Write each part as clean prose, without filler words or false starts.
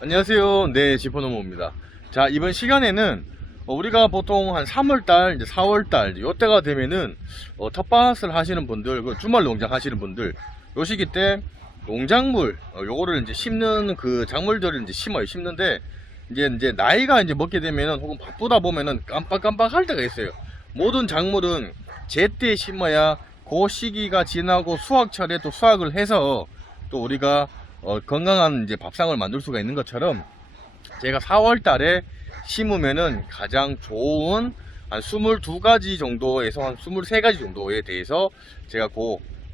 안녕하세요. 네, 지포노모입니다. 자, 이번 시간에는 우리가 보통 한 3월달, 이제 4월달, 요때가 되면은 텃밭을 하시는 분들, 주말 농장 하시는 분들, 요 시기 때 농작물, 요거를 이제 심는 그 작물들을 이제 심어요. 심는데, 이제 나이가 이제 먹게 되면은 혹은 바쁘다 보면은 깜빡깜빡 할 때가 있어요. 모든 작물은 제때 심어야 그 시기가 지나고 수확철에 또 수확을 해서 또 우리가 건강한 이제 밥상을 만들 수가 있는 것처럼 제가 4월 달에 심으면은 가장 좋은 한 22가지 정도에서 한 23가지 정도에 대해서 제가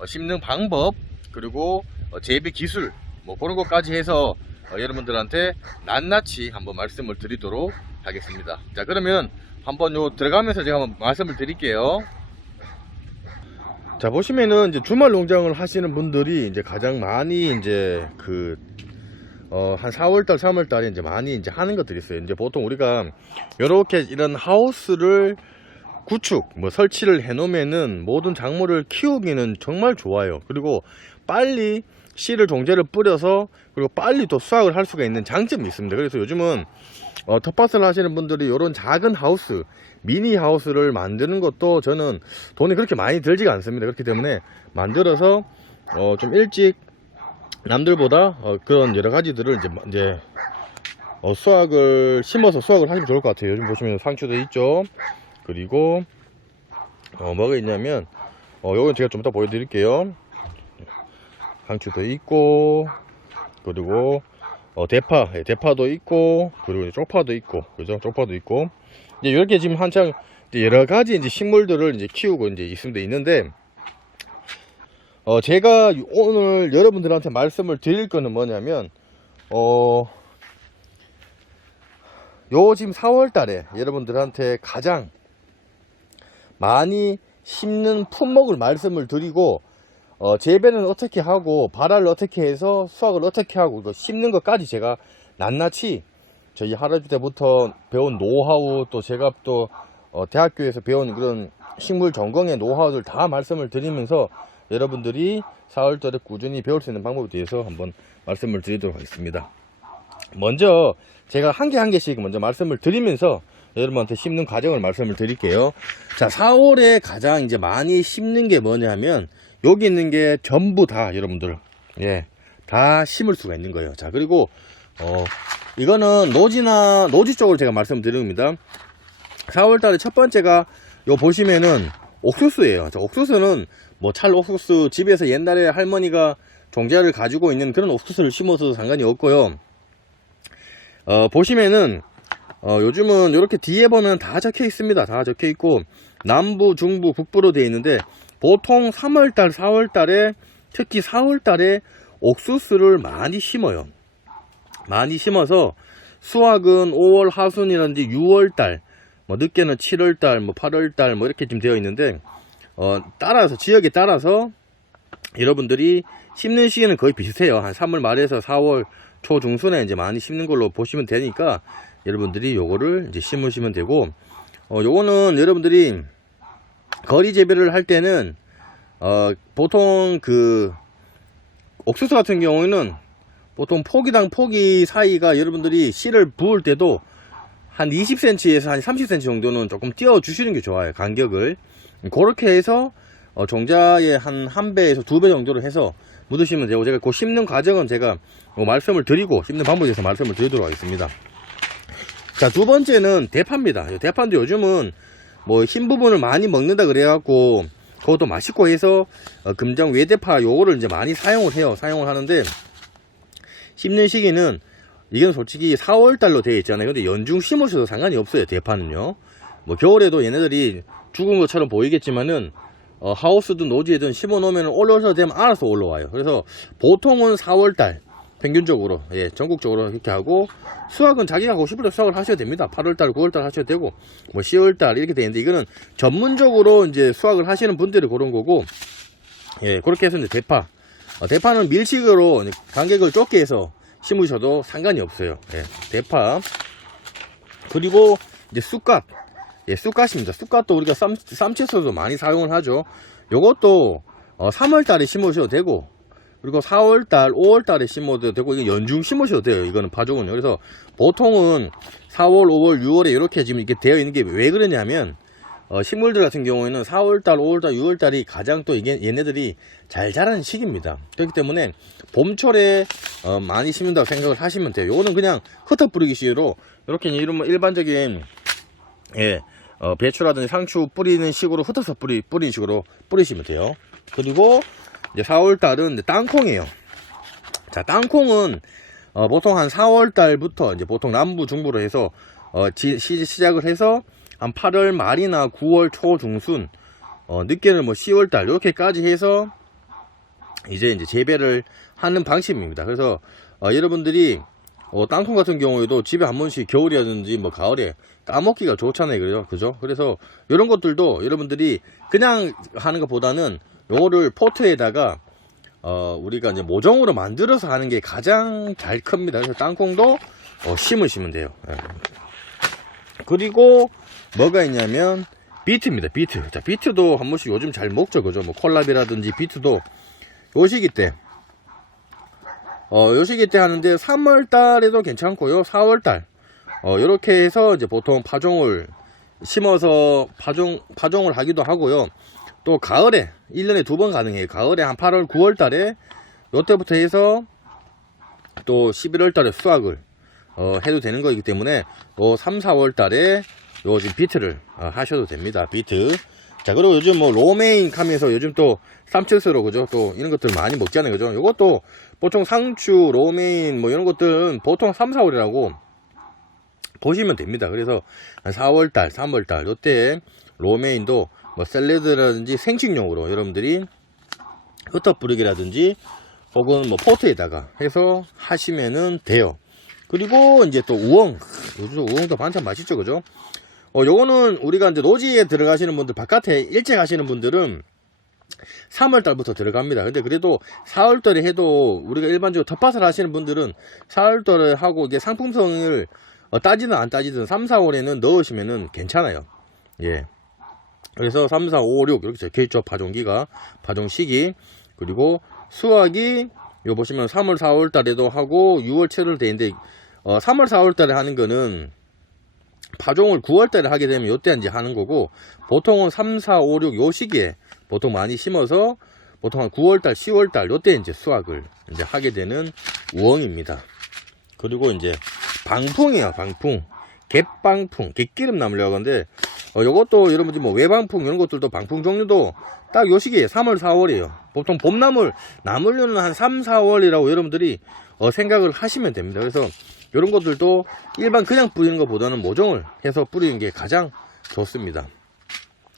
심는 방법 그리고 재배 기술 뭐 그런 것까지 해서 여러분들한테 낱낱이 한번 말씀을 드리도록 하겠습니다. 자, 그러면 한번 들어가면서 제가 한번 말씀을 드릴게요. 자, 보시면은 이제 주말 농장을 하시는 분들이 이제 가장 많이 이제 한 4월달, 3월달에 이제 많이 이제 하는 것들이 있어요. 이제 보통 우리가 이렇게 이런 하우스를 구축, 설치를 해 놓으면은 모든 작물을 키우기는 정말 좋아요. 그리고 빨리 씨를 종자를 뿌려서 그리고 빨리 또 수확을 할 수가 있는 장점이 있습니다. 그래서 요즘은 텃밭을 하시는 분들이 이런 작은 하우스, 미니 하우스를 만드는 것도 저는 돈이 그렇게 많이 들지가 않습니다. 그렇기 때문에 만들어서 좀 일찍 남들보다 그런 여러 가지들을 이제 심어서 수확을 하시면 좋을 것 같아요. 요즘 보시면 상추도 있죠. 그리고 뭐가 있냐면 요건 제가 좀 이따 보여드릴게요. 상추도 있고, 그리고 대파도 있고, 그리고 쪽파도 있고, 그죠? 쪽파도 있고. 이제 이렇게 지금 한창 여러 가지 이제 식물들을 이제 키우고 이제 있는데, 제가 오늘 여러분들한테 말씀을 드릴 거는 뭐냐면, 요 지금 4월 달에 여러분들한테 가장 많이 심는 품목을 말씀을 드리고, 재배는 어떻게 하고 발화를 어떻게 해서 수확을 어떻게 하고 또 심는 것까지 제가 낱낱이 저희 할아버지 때부터 배운 노하우 또 제가 또 대학교에서 배운 그런 식물 전공의 노하우들 다 말씀을 드리면서 여러분들이 4월달에 꾸준히 배울 수 있는 방법에 대해서 한번 말씀을 드리도록 하겠습니다. 먼저 제가 한 개 한 개씩 먼저 말씀을 드리면서 여러분한테 심는 과정을 말씀을 드릴게요. 자, 4월에 가장 이제 많이 심는 게 뭐냐면 여기 있는 게 전부 다 여러분들 다 심을 수가 있는 거예요. 자, 그리고 이거는 노지 쪽으로 제가 말씀드립니다. 4월달에 첫 번째가 요 보시면은 옥수수예요. 자, 옥수수는 찰옥수수 집에서 옛날에 할머니가 종자를 가지고 있는 그런 옥수수를 심어서 상관이 없고요. 보시면은 요즘은 이렇게 뒤에 보면 다 적혀 있습니다. 다 적혀 있고 남부, 중부, 북부로 되어 있는데 보통 3월달, 4월달에 특히 4월달에 옥수수를 많이 심어요. 많이 심어서 수확은 5월 하순이라든지 6월달, 늦게는 7월달, 8월달 이렇게 지금 되어 있는데 따라서 지역에 따라서 여러분들이 심는 시기는 거의 비슷해요. 한 3월 말에서 4월 초 중순에 이제 많이 심는 걸로 보시면 되니까 여러분들이 요거를 이제 심으시면 되고 요거는 여러분들이 거리 재배를 할 때는 보통 옥수수 같은 경우에는 보통 포기당 포기 사이가 여러분들이 씨를 부을 때도 한 20cm에서 한 30cm 정도는 조금 띄워 주시는 게 좋아요. 간격을 그렇게 해서 종자의 한 배에서 2배 정도로 해서 묻으시면 되고, 제가 심는 과정은 제가 말씀을 드리고 심는 방법에 대해서 말씀을 드리도록 하겠습니다. 자, 두 번째는 대파입니다. 대파인데 요즘은 흰 부분을 많이 먹는다 그래갖고 그것도 맛있고 해서 금정 외대파 요거를 이제 많이 사용을 하는데 심는 시기는 이건 솔직히 4월달로 되어 있잖아요. 근데 연중 심으셔도 상관이 없어요. 대파는요. 겨울에도 얘네들이 죽은 것처럼 보이겠지만은 하우스든 노지에든 심어 놓으면 올라오셔도 되면 알아서 올라와요. 그래서 보통은 4월달 평균적으로 전국적으로 이렇게 하고 수확은 자기가 하고 싶을 때 수확을 하셔도 됩니다. 8월달, 9월달 하셔도 되고 10월달 이렇게 되는데 이거는 전문적으로 이제 수확을 하시는 분들이 그런 거고, 그렇게 해서 이제 대파는 밀식으로 간격을 좁게 해서 심으셔도 상관이 없어요. 대파. 그리고 이제 쑥갓. 쑥갓입니다. 쑥갓도 우리가 쌈채소도 많이 사용을 하죠. 요것도 3월달에 심으셔도 되고 그리고 4월달, 5월달에 심어도 되고, 이게 연중 심으셔도 돼요. 이거는 파종은요. 그래서 보통은 4월, 5월, 6월에 이렇게 지금 이렇게 되어 있는 게 왜 그러냐면, 식물들 같은 경우에는 4월달, 5월달, 6월달이 가장 또 이게 얘네들이 잘 자라는 시기입니다. 그렇기 때문에 봄철에 많이 심는다고 생각을 하시면 돼요. 요거는 그냥 흩어 뿌리기식으로 이렇게 이런 일반적인 배추라든지 상추 뿌리는 식으로 흩어서 뿌리는 식으로 뿌리시면 돼요. 그리고 이제 4월달은 땅콩이에요. 자, 땅콩은 보통 한 4월달부터 이제 보통 남부 중부로 해서 시작을 해서 한 8월 말이나 9월 초 중순, 늦게는 뭐 10월달 이렇게까지 해서 이제 재배를 하는 방식입니다. 그래서 여러분들이 땅콩 같은 경우에도 집에 한 번씩 겨울이라든지 뭐 가을에 따먹기가 좋잖아요. 그죠? 그래서 이런 것들도 여러분들이 그냥 하는 것보다는 요거를 포트에다가 우리가 이제 모종으로 만들어서 하는 게 가장 잘 큽니다. 그래서 땅콩도 심으시면 돼요. 그리고 뭐가 있냐면 비트입니다. 비트. 자, 비트도 한 번씩 요즘 잘 먹죠. 그죠? 뭐 콜라비라든지 비트도 요 시기 때 하는데 3월 달에도 괜찮고요. 4월 달 요렇게 해서 이제 보통 파종을 심어서 파종을 하기도 하고요. 또 가을에 1년에 2번 가능해요. 가을에 한 8월 9월 달에 요때부터 해서 또 11월 달에 수확을 해도 되는 거기 때문에 또 3, 4월 달에 요 지금 비트를 하셔도 됩니다. 비트. 자, 그리고 요즘 뭐 로메인 감에서 요즘 또 쌈채소로 그죠? 또 이런 것들 많이 먹잖아요. 그죠? 요것도 보통 상추, 로메인 뭐 이런 것들은 보통 3, 4월이라고 보시면 됩니다. 그래서 4월 달, 3월 달 요때 로메인도 뭐 샐러드라든지 생식용으로 여러분들이 흩어 뿌리기라든지 혹은 뭐 포트에다가 해서 하시면은 돼요. 그리고 이제 또 우엉. 요즘 우엉도 반찬 맛있죠. 그죠? 요거는 우리가 이제 노지에 들어가시는 분들, 바깥에 일찍 하시는 분들은 3월 달부터 들어갑니다. 근데 그래도 4월 달에 해도 우리가 일반적으로 텃밭을 하시는 분들은 4월 달에 하고 이게 상품성을 따지든 안 따지든 3, 4월에는 넣으시면은 괜찮아요. 예. 그래서 3, 4, 5, 6 이렇게 적혀있죠. 파종기가, 파종 시기. 그리고 수확이 요 보시면 3월, 4월 달에도 하고 6월, 7월 되는데 3월, 4월 달에 하는 거는 파종을 9월 달에 하게 되면 요때 이제 하는 거고, 보통은 3, 4, 5, 6 요 시기에 보통 많이 심어서 보통 한 9월 달, 10월 달 요때 이제 수확을 이제 하게 되는 우엉입니다. 그리고 이제 방풍이에요. 방풍. 갯방풍, 갯기름 나물이라고 하는데 요것도 여러분들 뭐 외방풍 이런 것들도 방풍 종류도 딱 요 시기에 3월, 4월이에요. 보통 봄나물, 나물류는 한 3, 4월이라고 여러분들이 생각을 하시면 됩니다. 그래서 이런 것들도 일반 그냥 뿌리는 것보다는 모종을 해서 뿌리는 게 가장 좋습니다.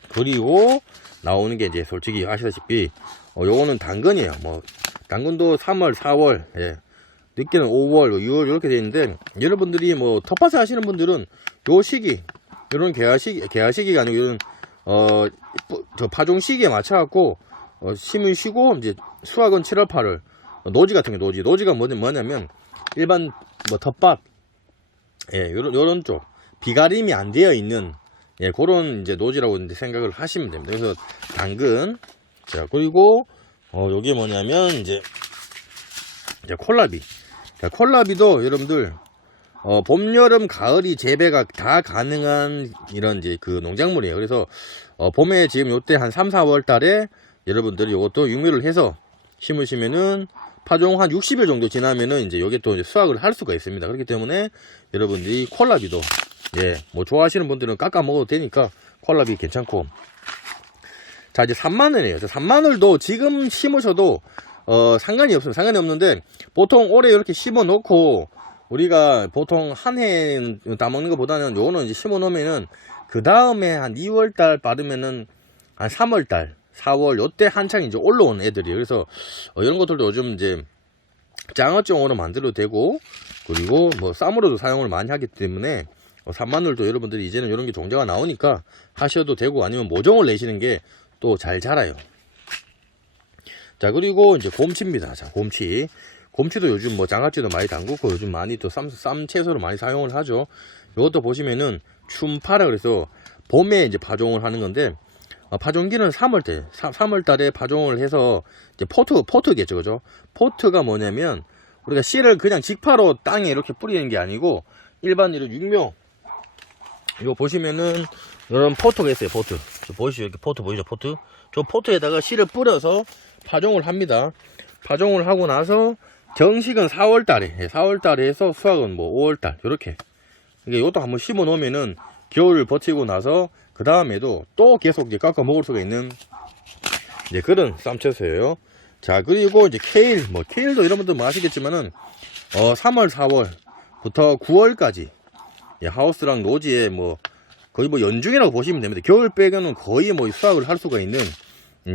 그리고 나오는 게 이제 솔직히 아시다시피 요거는 당근이에요. 뭐 당근도 3월, 4월, 예. 늦게는 5월, 6월 이렇게 되어 있는데, 여러분들이 뭐 텃밭을 하시는 분들은 요 시기, 이런 개화 시기가 아니고 이런 저 파종 시기에 맞춰 갖고 심으시고 이제 수확은 7월, 8월. 노지 같은 게 노지가 뭐냐면 일반 뭐 텃밭, 예, 요런 쪽 비가림이 안 되어 있는, 예, 그런 이제 노지라고 이제 생각을 하시면 됩니다. 그래서 당근. 자, 그리고 요게 뭐냐면 이제 콜라비. 자, 콜라비도 여러분들 봄, 여름, 가을이 재배가 다 가능한 이런 이제 그 농작물이에요. 그래서 봄에 지금 요때 한 3, 4월 달에 여러분들이 요것도 육류를 해서 심으시면은 파종 한 60일 정도 지나면은 이제 요게 또 이제 수확을 할 수가 있습니다. 그렇기 때문에 여러분들이 콜라비도, 예, 뭐 좋아하시는 분들은 깎아 먹어도 되니까 콜라비 괜찮고. 자, 이제 산마늘이에요. 산마늘도 지금 심으셔도 상관이 없습니다. 상관이 없는데, 보통 올해 이렇게 심어 놓고 우리가 보통 한 해 따먹는 것보다는 요거는 이제 심어 놓으면은 그 다음에 한 2월달 빠르면은 한 3월달, 4월 요때 한창 이제 올라온 애들이에요. 그래서 이런 것들도 요즘 이제 장어종으로 만들어도 되고, 그리고 뭐 쌈으로도 사용을 많이 하기 때문에 산마늘도 여러분들이 이제는 이런 게 종자가 나오니까 하셔도 되고, 아니면 모종을 내시는 게 또 잘 자라요. 자, 그리고 이제 곰치입니다. 자, 곰치도 요즘 뭐 장아찌도 많이 담그고 요즘 많이 또 쌈 채소로 많이 사용을 하죠. 이것도 보시면은 춤파라 그래서 봄에 이제 파종을 하는 건데, 파종기는 3월 달에 파종을 해서 이제 포트겠죠, 그죠? 포트가 뭐냐면 우리가 씨를 그냥 직파로 땅에 이렇게 뿌리는 게 아니고 일반 이런 육묘, 이거 보시면은 이런 포트가 있어요. 포트 보이시죠? 이렇게 포트 보이죠? 포트. 저 포트에다가 씨를 뿌려서 파종을 합니다. 파종을 하고 나서 정식은 4월달에 해서 수확은 뭐 5월달 이렇게. 이게 이것도 한번 심어 놓으면은 겨울을 버티고 나서 그 다음에도 또 계속 이제 깎아 먹을 수가 있는 이제 그런 쌈채소예요. 자, 그리고 이제 케일도 여러분들 뭐 아시겠지만은 3월 4월부터 9월까지 하우스랑 노지에 뭐 거의 뭐 연중이라고 보시면 됩니다. 겨울 빼고는 거의 뭐 수확을 할 수가 있는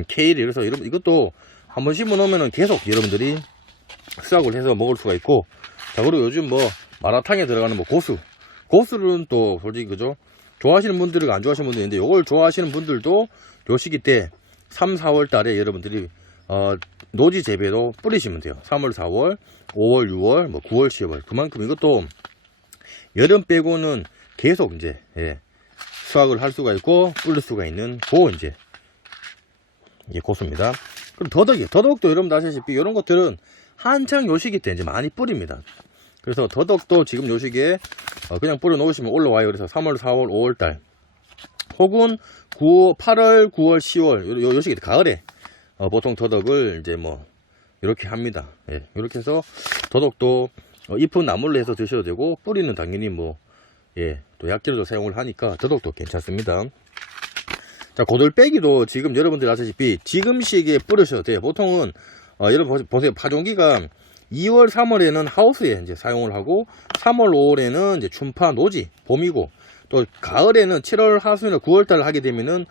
케일이. 그래서 여러분 이것도 한번 심어 놓으면은 계속 여러분들이 수확을 해서 먹을 수가 있고. 자, 그리고 요즘 뭐 마라탕에 들어가는 뭐 고수는 또 솔직히 그죠? 좋아하시는 분들과 안 좋아하시는 분들이 있는데, 요걸 좋아하시는 분들도 요 시기 때 3, 4월 달에 여러분들이 노지 재배도 뿌리시면 돼요. 3월, 4월, 5월, 6월, 뭐 9월, 10월. 그만큼 이것도 여름 빼고는 계속 이제 수확을 할 수가 있고 뿌릴 수가 있는 이제 고수입니다. 그럼 더덕도 여러분도 아시다시피 이런 것들은 한창 요 시기 때 이제 많이 뿌립니다. 그래서 더덕도 지금 요 시기에 그냥 뿌려 놓으시면 올라와요. 그래서 3월, 4월, 5월 달 혹은 8월, 9월, 10월 요 시기 가을에 보통 더덕을 이제 뭐 이렇게 합니다. 이렇게 해서 더덕도 잎은 나물로 해서 드셔도 되고 뿌리는 당연히 뭐 또 약재로도 사용을 하니까 더덕도 괜찮습니다. 자, 고들빼기도 지금 여러분들 아시다시피 지금 시기에 뿌리셔도 돼요. 보통은 여러분 보세요. 파종기가 2월, 3월에는 하우스에 이제 사용을 하고 3월, 5월에는 이제 춘파, 노지, 봄이고 또 가을에는 7월 하순이나 9월 달 하게 되면은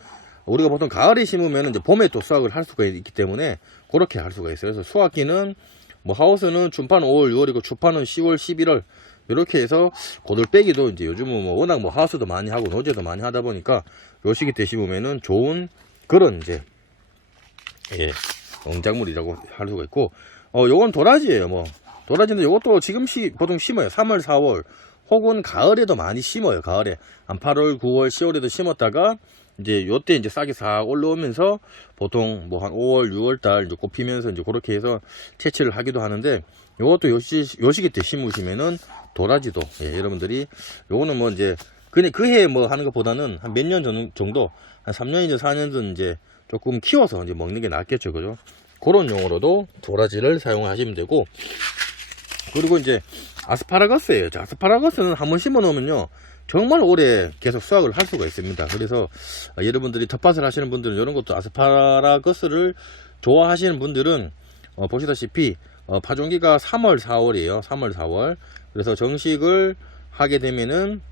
우리가 보통 가을에 심으면 이제 봄에 또 수확을 할 수가 있기 때문에 그렇게 할 수가 있어요. 그래서 수확기는 뭐 하우스는 춘파는 5월, 6월이고 추파는 10월, 11월 이렇게 해서 고들빼기도 이제 요즘은 뭐 워낙 뭐 하우스도 많이 하고 노제도 많이 하다 보니까 요 시기 때 심으면은 좋은 그런 이제 농작물이라고 할 수가 있고. 요건 도라지예요. 뭐 도라지는 요것도 지금 보통 심어요. 3월, 4월 혹은 가을에도 많이 심어요. 가을에 한 8월, 9월, 10월에도 심었다가 이제 요때 이제 싹이 싹 올라오면서 보통 뭐 한 5월, 6월 달 이제 꽃피면서 이제 그렇게 해서 채취를 하기도 하는데, 요것도 요 시기 때 심으시면은 도라지도 여러분들이 요거는 뭐 이제 그냥 그해 뭐 하는 것보다는 한 몇 년 정도 한 3년이든 4년든 이제 조금 키워서 이제 먹는 게 낫겠죠, 그죠? 그런 용어로도 도라지를 사용하시면 되고. 그리고 이제 아스파라거스예요. 자, 아스파라거스는 한번 심어 놓으면요 정말 오래 계속 수확을 할 수가 있습니다. 그래서 여러분들이 텃밭을 하시는 분들은 이런 것도 아스파라거스를 좋아하시는 분들은 보시다시피 파종기가 3월, 4월이에요. 3월, 4월. 그래서 정식을 하게 되면은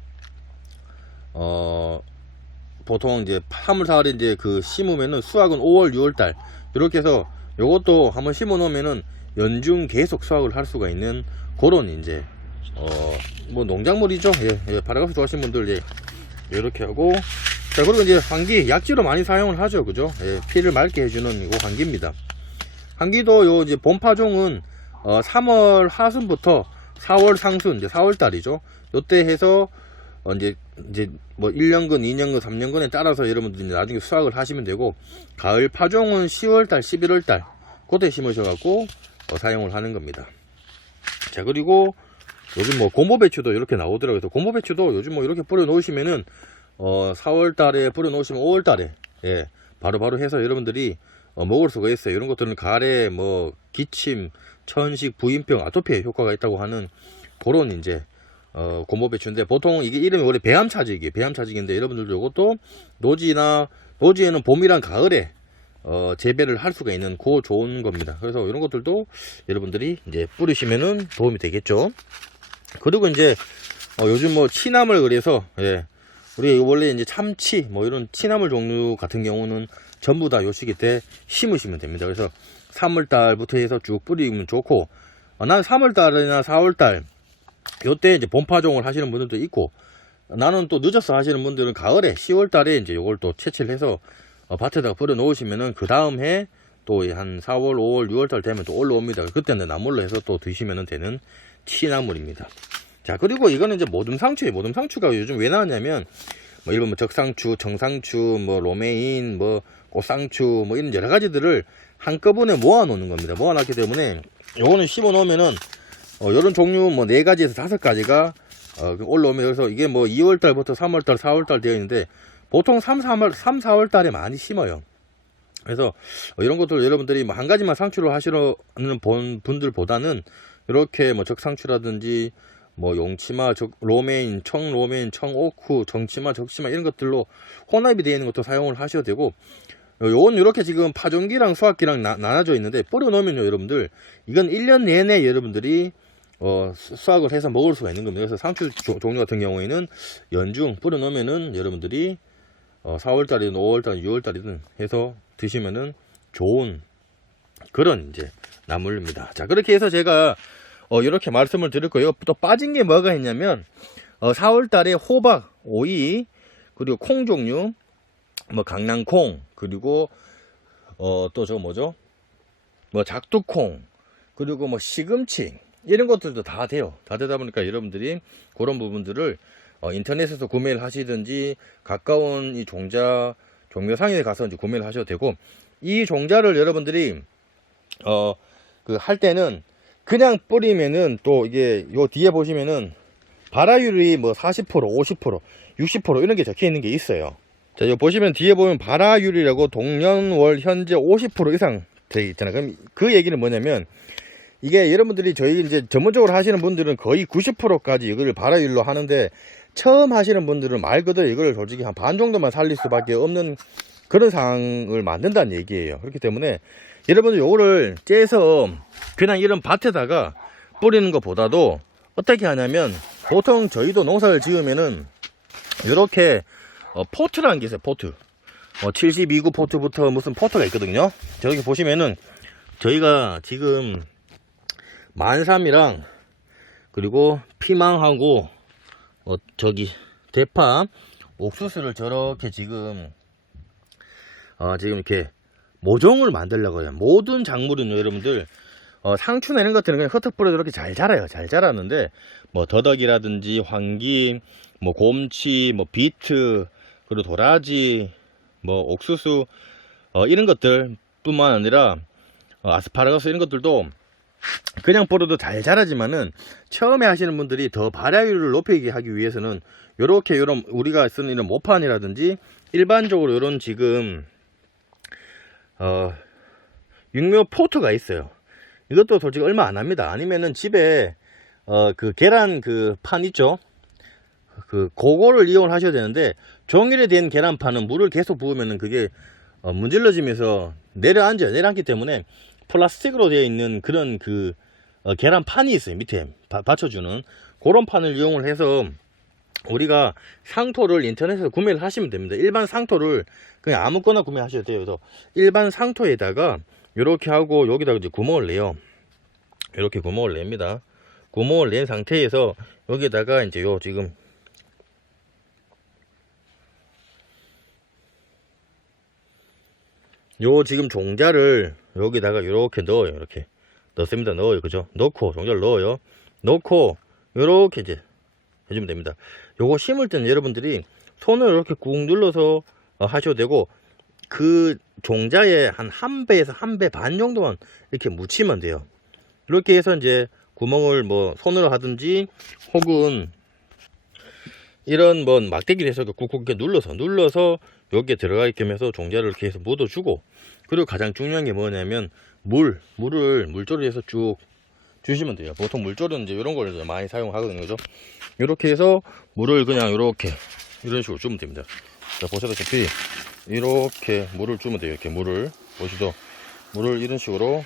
보통 이제 3월, 4월에 이제 그 심으면은 수확은 5월, 6월 달 이렇게 해서 요것도 한번 심어 놓으면은 연중 계속 수확을 할 수가 있는 그런 이제 뭐 농작물이죠. 파라거스 좋아하시는 분들 이렇게 하고. 자, 그리고 이제 환기 약지로 많이 사용을 하죠, 그죠? 피를 맑게 해주는 이거 환기입니다. 환기도 요 이제 봄파종은 3월 하순부터 4월 상순, 이제 4월 달이죠. 요때 해서 이제 뭐 1년근, 2년근, 3년근에 따라서 여러분들이 나중에 수확을 하시면 되고, 가을 파종은 10월달, 11월달 그때 심으셔갖고 사용을 하는 겁니다. 자, 그리고 요즘 뭐 고모배추도 이렇게 나오더라고요. 그래서 고모배추도 요즘 뭐 이렇게 뿌려 놓으시면은 4월달에 뿌려 놓으시면 5월달에 바로 해서 여러분들이 먹을 수가 있어요. 이런 것들은 가래, 뭐 기침, 천식, 부인병, 아토피에 효과가 있다고 하는 그런 이제 고모배추인데, 보통 이게 이름이 원래 배암차직인데 여러분들도 이것도 노지에는 봄이랑 가을에 재배를 할 수가 있는 그 좋은 겁니다. 그래서 이런 것들도 여러분들이 이제 뿌리시면은 도움이 되겠죠. 그리고 이제 요즘 뭐 취나물, 그래서 우리 원래 이제 참치 뭐 이런 취나물 종류 같은 경우는 전부 다 요 시기 때 심으시면 됩니다. 그래서 3월달부터 해서 쭉 뿌리면 좋고, 난 3월달이나 4월달 요때 이제 봄파종을 하시는 분들도 있고, 나는 또 늦어서 하시는 분들은 가을에 10월달에 이제 요걸 또 채취를 해서 밭에다가 뿌려 놓으시면은 그 다음 해 또 한 4월, 5월, 6월달 되면 또 올라옵니다. 그때는 나물로 해서 또 드시면 되는 취나물입니다. 자, 그리고 이거는 이제 모둠상추예요. 모둠상추가 요즘 왜 나왔냐면, 뭐 일본 뭐 적상추, 정상추, 뭐 로메인, 뭐 꽃상추, 뭐 이런 여러 가지들을 한꺼번에 모아 놓는 겁니다. 모아 놨기 때문에 요거는 심어 놓으면은 요런 종류 뭐 4가지에서 5가지가 올라오면, 그래서 이게 뭐 2월달부터 3월달, 4월달 되어 있는데 보통 3, 4월 달에 많이 심어요. 그래서 이런 것들 여러분들이 뭐 한 가지만 상추를 하시는 분들보다는 이렇게 뭐 적상추라든지 뭐 용치마, 로메인, 청로메인, 청오쿠, 정치마, 적치마 이런 것들로 혼합이 되어 있는 것도 사용을 하셔도 되고, 요건 이렇게 지금 파종기랑 수확기랑 나눠져 있는데 뿌려 놓으면요 여러분들, 이건 1년 내내 여러분들이 수확을 해서 먹을 수가 있는 겁니다. 그래서 상추 종류 같은 경우에는 연중 뿌려 놓으면은 여러분들이 4월달이든 5월달, 6월달이든 해서 드시면은 좋은 그런 이제 나물입니다. 자, 그렇게 해서 제가 이렇게 말씀을 드릴 거예요. 또 빠진 게 뭐가 있냐면 4월달에 호박, 오이, 그리고 콩 종류, 뭐 강낭콩, 그리고 또 저거 뭐죠? 뭐 작두콩, 그리고 뭐 시금치 이런 것들도 다 돼요. 다 되다 보니까 여러분들이 그런 부분들을 인터넷에서 구매를 하시든지 가까운 이 종묘상에 가서 이제 구매를 하셔도 되고, 이 종자를 여러분들이 할 때는 그냥 뿌리면은 또 이게 요 뒤에 보시면은 발화율이 뭐 40%, 50%, 60% 이런 게 적혀 있는 게 있어요. 자, 여기 보시면 뒤에 보면 발화율이라고 동년월 현재 50% 이상 되어 있잖아요. 그럼 그 얘기는 뭐냐면, 이게 여러분들이 저희 이제 전문적으로 하시는 분들은 거의 90%까지 이걸 발화율로 하는데, 처음 하시는 분들은 말 그대로 이걸 솔직히 한 반 정도만 살릴 수밖에 없는 그런 상황을 만든다는 얘기예요. 그렇기 때문에 여러분들 요거를 째서 그냥 이런 밭에다가 뿌리는 것보다도 어떻게 하냐면, 보통 저희도 농사를 지으면은 이렇게 포트라는 게 있어요. 포트 72구 포트부터 무슨 포트가 있거든요. 저기 보시면은 저희가 지금 만삼이랑 그리고 피망하고 저기 대파, 옥수수를 저렇게 지금 이렇게 모종을 만들려고 해요. 모든 작물은 여러분들 상추나 이런 것들은 그냥 흩어 뿌려도 이렇게 잘 자라요. 잘 자라는데 뭐 더덕이라든지 황기, 뭐 곰치, 뭐 비트, 그리고 도라지, 뭐 옥수수 이런 것들 뿐만 아니라 아스파라거스 이런 것들도 그냥 뿌려도 잘 자라지만은, 처음에 하시는 분들이 더 발화율을 높이게 하기 위해서는 요런 우리가 쓰는 이런 모판이라든지 일반적으로 요런 지금 육묘 포트가 있어요. 이것도 솔직히 얼마 안 합니다. 아니면은 집에 그 계란 그 판 있죠, 그거를 이용을 하셔야 되는데, 종이로 된 계란판은 물을 계속 부으면은 그게 문질러지면서 내려앉기 때문에 플라스틱으로 되어 있는 그런 계란판이 있어요. 밑에 받쳐주는 그런 판을 이용을 해서 우리가 상토를 인터넷에서 구매를 하시면 됩니다. 일반 상토를 그냥 아무거나 구매하셔도 돼요. 그래서 일반 상토에다가 이렇게 하고 여기다가 이제 구멍을 내요. 이렇게 구멍을 냅니다. 구멍을 낸 상태에서 여기다가 이제 지금 지금 종자를 여기다가 이렇게 넣어요. 이렇게 넣습니다. 넣어요. 그죠? 넣고 종자를 넣어요. 넣고 이렇게 이제 해주면 됩니다. 요거 심을 때는 여러분들이 손을 이렇게 꾹 눌러서 하셔도 되고, 그 종자에 한 배에서 1배 반 정도만 이렇게 묻히면 돼요. 이렇게 해서 이제 구멍을 뭐 손으로 하든지 혹은 이런 뭐 막대기를 해서 꾹꾹 이렇게 눌러서 여기에 들어가게 하면서 종자를 이렇게 해서 묻어주고, 그리고 가장 중요한 게 뭐냐면 물을 물조리해서 쭉 주시면 돼요. 보통 물조리는 이제 이런 걸 많이 사용하거든요. 그죠? 이렇게 해서 물을 그냥 이렇게 이런 식으로 주면 됩니다. 자, 보시다시피 이렇게 물을 주면 돼요. 이렇게 물을 보시죠. 물을 이런 식으로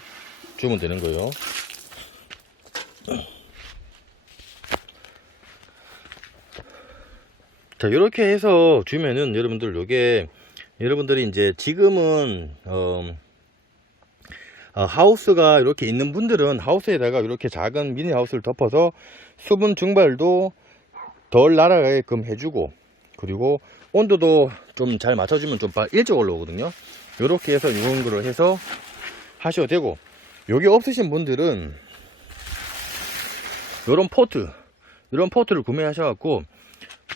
주면 되는 거예요. 자, 이렇게 해서 주면은 여러분들 요게 여러분들이 이제 지금은 하우스가 이렇게 있는 분들은 하우스에다가 이렇게 작은 미니 하우스를 덮어서 수분 증발도 덜 날아가게끔 해주고, 그리고 온도도 좀 잘 맞춰주면 좀 일찍 올라오거든요. 이렇게 해서 이런 거를 해서 하셔도 되고, 여기 없으신 분들은 이런 포트를 구매하셔갖고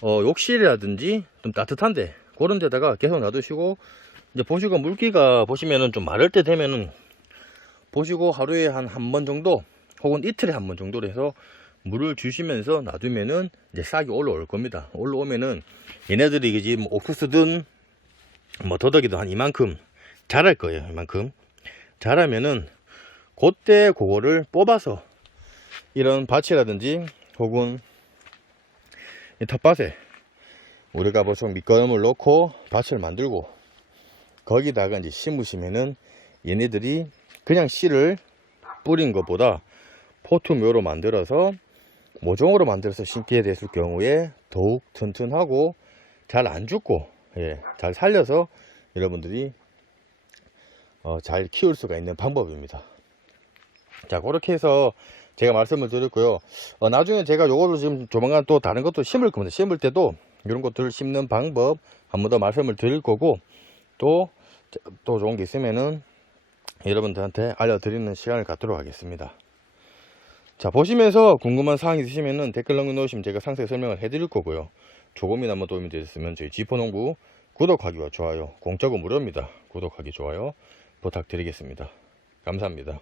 욕실이라든지 좀 따뜻한데 그런 데다가 계속 놔두시고, 이제 보시고 물기가 보시면은 좀 마를 때 되면은 보시고 하루에 한 번 정도 혹은 이틀에 한 번 정도로 해서 물을 주시면서 놔두면은 이제 싹이 올라올 겁니다. 올라오면은 얘네들이 그지 뭐 옥수수든 뭐 더덕이든 한 이만큼 자랄 거예요. 이만큼 자라면은 그때 그거를 뽑아서 이런 밭이라든지 혹은 이 텃밭에 우리가 보통 밑거름을 넣고 밭을 만들고 거기다가 이제 심으시면은 얘네들이 그냥 씨를 뿌린 것보다 포트묘로 만들어서 모종으로 만들어서 심게 됐을 경우에 더욱 튼튼하고 잘 안 죽고, 예, 잘 살려서 여러분들이 잘 키울 수가 있는 방법입니다. 자, 그렇게 해서 제가 말씀을 드렸고요. 나중에 제가 요거를 지금 조만간 또 다른 것도 심을 겁니다. 심을 때도 이런 것들을 심는 방법 한 번 더 말씀을 드릴 거고, 또 좋은 게 있으면은 여러분들한테 알려드리는 시간을 갖도록 하겠습니다. 자, 보시면서 궁금한 사항이 있으시면은 댓글 남겨놓으시면 제가 상세히 설명을 해드릴 거고요. 조금이나마 도움이 되셨으면 저희 지포농부 구독하기와 좋아요, 공짜고 무료입니다. 구독하기, 좋아요 부탁드리겠습니다. 감사합니다.